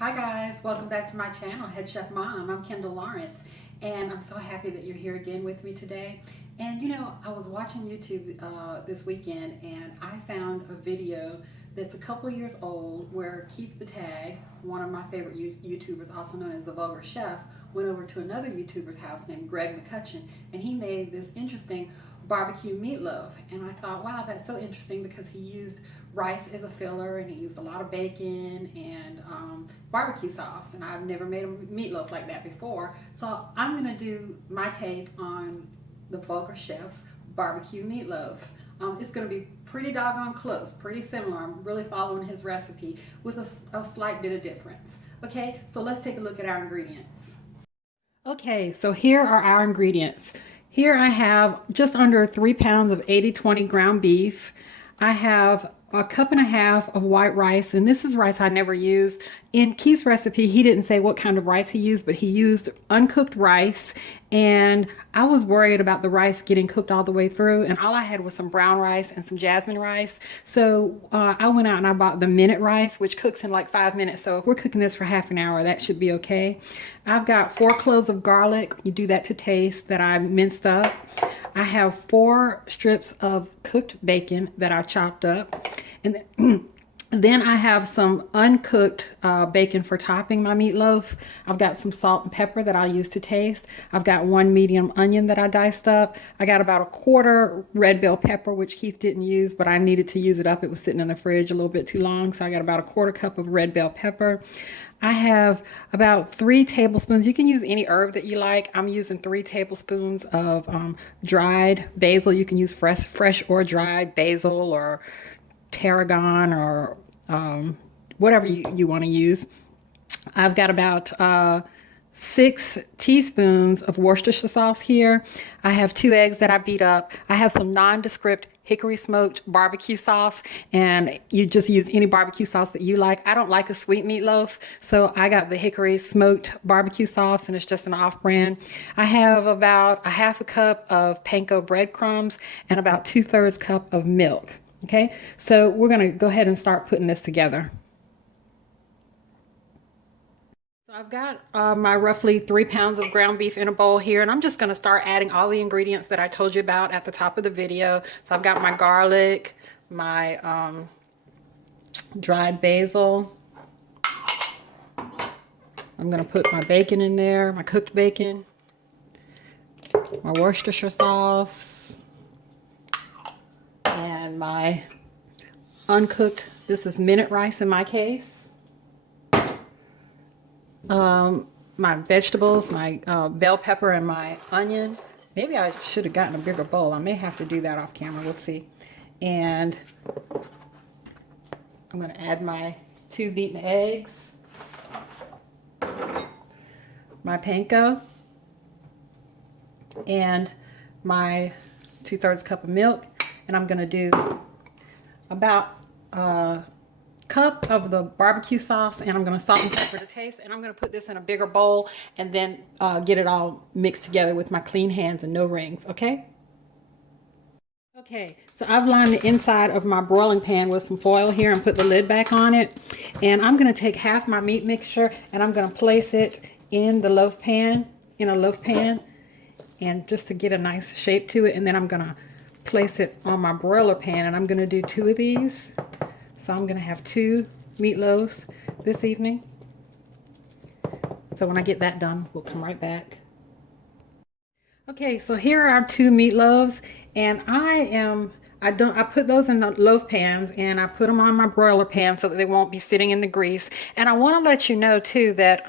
Hi guys, welcome back to my channel, Head Chef Mom. I'm Kendall Lawrence, and I'm so happy that you're here again with me today. And you know, I was watching YouTube this weekend, and I found a video that's a couple of years old where Bbq'D, one of my favorite YouTubers, also known as the Vulgar Chef, went over to another YouTuber's house named Greg McCutcheon, and he made this interesting barbecue meatloaf. And I thought, wow, that's so interesting because he used rice as a filler, and he used a lot of bacon and barbecue sauce, and I've never made a meatloaf like that before. So I'm gonna do my take on the Vulgar Chef's barbecue meatloaf. It's gonna be pretty doggone close, pretty similar. I'm really following his recipe with a slight bit of difference. Okay, so let's take a look at our ingredients. Okay, so here are our ingredients. Here I have just under 3 pounds of 80/20 ground beef. I have a cup and a half of white rice, and this is rice I never used. In Keith's recipe, he didn't say what kind of rice he used, but he used uncooked rice, and I was worried about the rice getting cooked all the way through, and all I had was some brown rice and some jasmine rice. So I went out and I bought the minute rice, which cooks in like 5 minutes. So if we're cooking this for half an hour, that should be okay. I've got 4 cloves of garlic. You do that to taste, that I minced up. I have 4 strips of cooked bacon that I chopped up. And then I have some uncooked bacon for topping my meatloaf. I've got some salt and pepper that I'll use to taste. I've got 1 medium onion that I diced up. I got about 1/4 red bell pepper, which Keith didn't use, but I needed to use it up. It was sitting in the fridge a little bit too long, so I got about 1/4 cup of red bell pepper. I have about 3 tablespoons. You can use any herb that you like. I'm using 3 tablespoons of dried basil. You can use fresh or dried basil or tarragon or whatever you want to use. I've got about 6 teaspoons of Worcestershire sauce here. I have 2 eggs that I beat up. I have some nondescript hickory smoked barbecue sauce, and you just use any barbecue sauce that you like. I don't like a sweet meatloaf, so I got the hickory smoked barbecue sauce, and it's just an off-brand. I have about a half a cup of panko breadcrumbs and about 2/3 cup of milk. Okay, so we're going to go ahead and start putting this together. So I've got my roughly 3 pounds of ground beef in a bowl here, and I'm just going to start adding all the ingredients that I told you about at the top of the video. So I've got my garlic, my dried basil. I'm going to put my bacon in there, my cooked bacon, my Worcestershire sauce, and my uncooked, this is minute rice in my case. My vegetables, my bell pepper and my onion. Maybe I should have gotten a bigger bowl. I may have to do that off camera. We'll see. And I'm going to add my 2 beaten eggs, my panko, and my 2/3 cup of milk. And I'm going to do about a cup of the barbecue sauce, and I'm going to salt and pepper to taste, and I'm going to put this in a bigger bowl and then get it all mixed together with my clean hands and no rings. Okay, so I've lined the inside of my broiling pan with some foil here and put the lid back on it, and I'm going to take half my meat mixture and I'm going to place it in the loaf pan, and just to get a nice shape to it, and then I'm going to place it on my broiler pan, and I'm going to do 2 of these. So I'm going to have 2 meatloaves this evening. So when I get that done, we'll come right back. Okay, so here are our 2 meatloaves, and I put those in the loaf pans, and I put them on my broiler pan so that they won't be sitting in the grease. And I want to let you know too that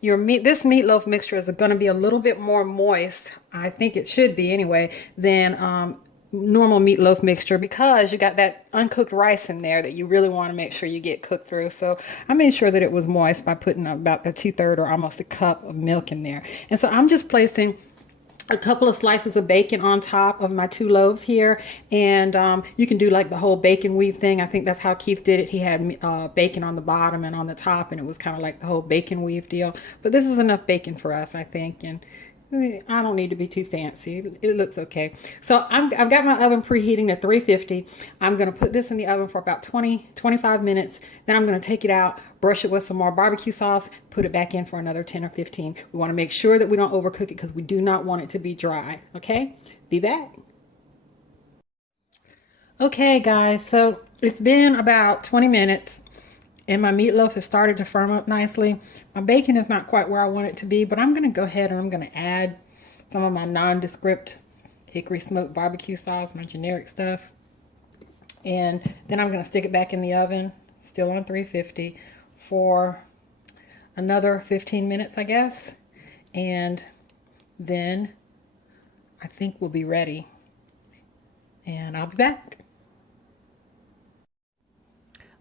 this meatloaf mixture is going to be a little bit more moist, I think it should be anyway, than normal meatloaf mixture, because you got that uncooked rice in there that you really want to make sure you get cooked through. So I made sure that it was moist by putting about a 2/3 or almost a cup of milk in there. And so I'm just placing a couple of slices of bacon on top of my 2 loaves here, and you can do like the whole bacon weave thing. I think that's how Keith did it. He had bacon on the bottom and on the top, and it was kind of like the whole bacon weave deal. But this is enough bacon for us, I think, and I don't need to be too fancy. It looks okay. So I've got my oven preheating at 350. I'm going to put this in the oven for about 25 minutes. Then I'm going to take it out, brush it with some more barbecue sauce, put it back in for another 10 or 15. We want to make sure that we don't overcook it because we do not want it to be dry. Okay, be back. Okay, guys, so it's been about 20 minutes. And my meatloaf has started to firm up nicely. My bacon is not quite where I want it to be, but I'm going to go ahead and I'm going to add some of my nondescript hickory smoked barbecue sauce, my generic stuff. And then I'm going to stick it back in the oven, still on 350, for another 15 minutes, I guess. And then I think we'll be ready. And I'll be back.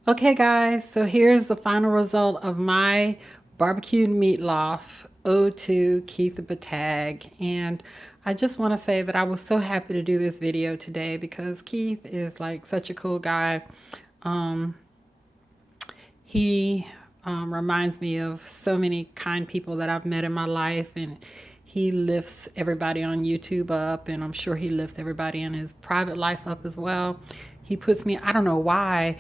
Okay guys, so here's the final result of my barbecued meatloaf, ode to Keith Bbq'D. And I just want to say that I was so happy to do this video today because Keith is like such a cool guy. He reminds me of so many kind people that I've met in my life, and he lifts everybody on YouTube up, and I'm sure he lifts everybody in his private life up as well. He puts me, I don't know why,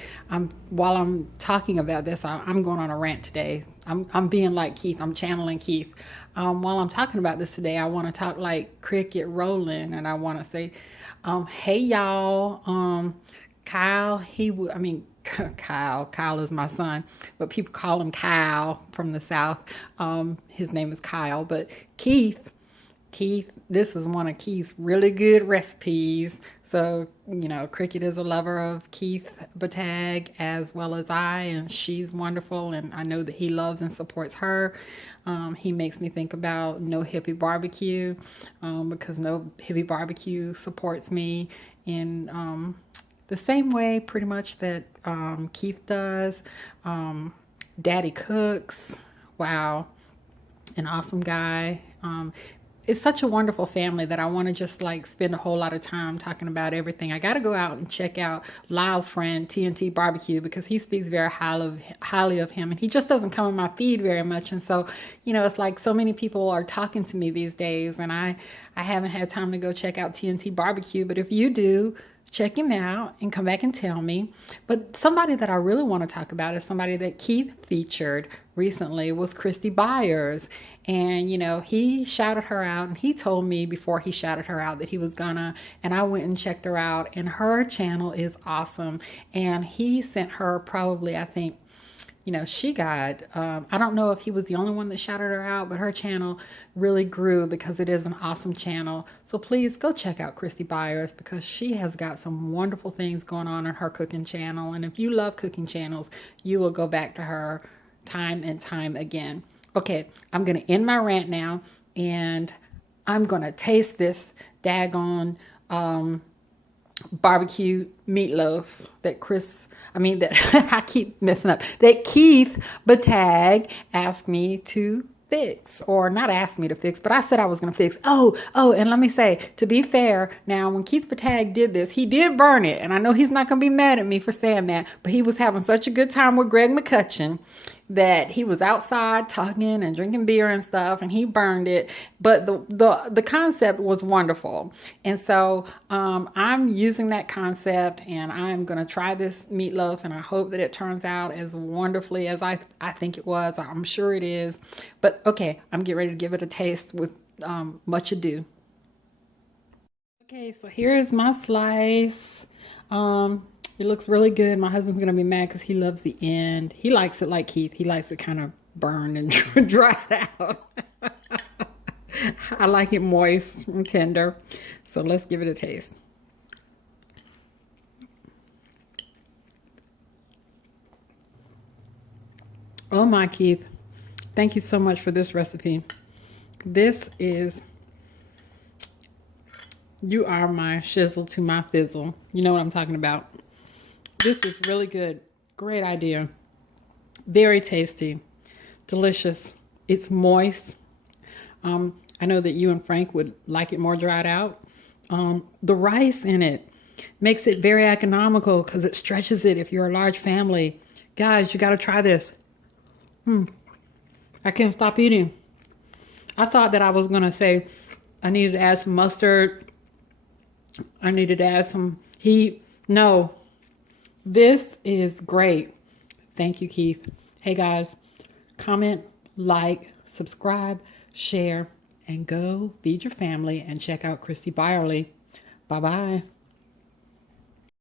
while I'm talking about this, I'm going on a rant today. I'm being like Keith, I'm channeling Keith. While I'm talking about this today, I want to talk like Cricket Rolling, and I want to say, hey y'all, Kyle, Kyle is my son, but people call him Kyle from the South. His name is Kyle, but Keith, this is one of Keith's really good recipes. So, you know, Cricket is a lover of Keith Bbq'D as well as I, and she's wonderful, and I know that he loves and supports her. He makes me think about No Hippie Barbecue, because No Hippie Barbecue supports me in the same way pretty much that Keith does. Daddy Cooks, wow, an awesome guy. It's such a wonderful family that I want to just like spend a whole lot of time talking about everything. I got to go out and check out Lyle's friend TNT Barbecue because he speaks very highly of him, and he just doesn't come in my feed very much. And so, you know, it's like so many people are talking to me these days, and I haven't had time to go check out TNT Barbecue. But if you do, check him out and come back and tell me. But somebody that I really want to talk about is somebody that Keith featured recently, was Christy Byers. And, you know, he shouted her out, and he told me before he shouted her out that he was gonna, and I went and checked her out, and her channel is awesome. And he sent her probably, I think, you know, she got, I don't know if he was the only one that shouted her out, but her channel really grew because it is an awesome channel. So please go check out Christy Byers because she has got some wonderful things going on in her cooking channel. And if you love cooking channels, you will go back to her time and time again. Okay, I'm going to end my rant now, and I'm going to taste this daggone barbecue meatloaf that I keep messing up, that Keith Bbq'D asked me to fix, or not asked me to fix, but I said I was going to fix. Oh, and let me say, to be fair, now when Keith Bbq'D did this, he did burn it, and I know he's not going to be mad at me for saying that, but he was having such a good time with Greg McCutcheon that he was outside talking and drinking beer and stuff, and he burned it. But the concept was wonderful, and so I'm using that concept, and I'm gonna try this meatloaf, and I hope that it turns out as wonderfully as I think it was. I'm sure it is. But okay, I'm getting ready to give it a taste with much ado. Okay, so here is my slice. It looks really good. My husband's going to be mad because he loves the end. He likes it like Keith. He likes it kind of burned and dried out. I like it moist and tender. So let's give it a taste. Oh my, Keith. Thank you so much for this recipe. You are my shizzle to my fizzle. You know what I'm talking about. This is really good. Great idea. Very tasty. Delicious. It's moist. I know that you and Frank would like it more dried out. The rice in it makes it very economical because it stretches it if you're a large family. Guys, you got to try this. I can't stop eating. I thought that I was going to say I needed to add some mustard. I needed to add some heat. No, this is great. Thank you, Keith. Hey, guys, comment, like, subscribe, share, and go feed your family and check out Christy Byerly. Bye-bye.